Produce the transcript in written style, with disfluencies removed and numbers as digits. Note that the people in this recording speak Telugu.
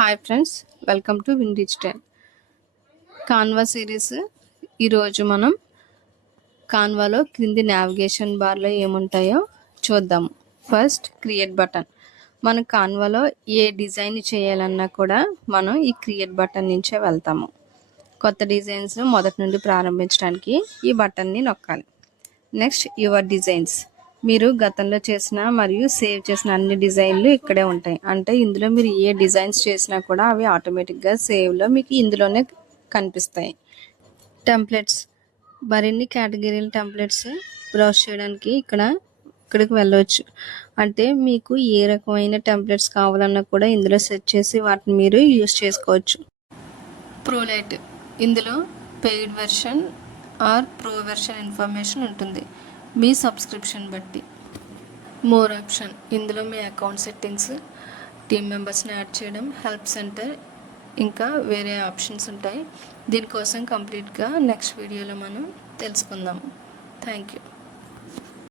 Hi friends, welcome to win digital Canva series. ఈరోజు మనం కాన్వాలో క్రింది నావిగేషన్ బార్లో ఏముంటాయో చూద్దాము. First create button. మనం కాన్వాలో ఏ డిజైన్ చేయాలన్నా కూడా మనం ఈ క్రియేట్ బటన్ నుంచే వెళ్తాము. కొత్త డిజైన్స్ మొదటి నుండి ప్రారంభించడానికి ఈ బటన్ని నొక్కాలి. Next your designs. మీరు గతంలో చేసిన మరియు సేవ్ చేసిన అన్ని డిజైన్లు ఇక్కడే ఉంటాయి. అంటే ఇందులో మీరు ఏ డిజైన్స్ చేసినా కూడా అవి ఆటోమేటిక్గా సేవ్లో మీకు ఇందులోనే కనిపిస్తాయి. టెంప్లెట్స్. మరిన్ని కేటగిరీల టెంప్లెట్స్ బ్రౌజ్ చేయడానికి ఇక్కడికి వెళ్ళవచ్చు. అంటే మీకు ఏ రకమైన టెంప్లెట్స్ కావాలన్నా కూడా ఇందులో సెట్ చేసి వాటిని మీరు యూస్ చేసుకోవచ్చు. ప్రోలైట్. ఇందులో paid version or pro version information ఉంటుంది మీ సబ్స్క్రిప్షన్ బట్టి. More option. ఇందులో మీ అకౌంట్ సెట్టింగ్స్, టీమ్ మెంబర్స్ని యాడ్ చేయడం, హెల్ప్ సెంటర్, ఇంకా వేరే ఆప్షన్స్ ఉంటాయి. దీనికోసం కంప్లీట్గా నెక్స్ట్ వీడియోలో మనం తెలుసుకుందాము. Thank you.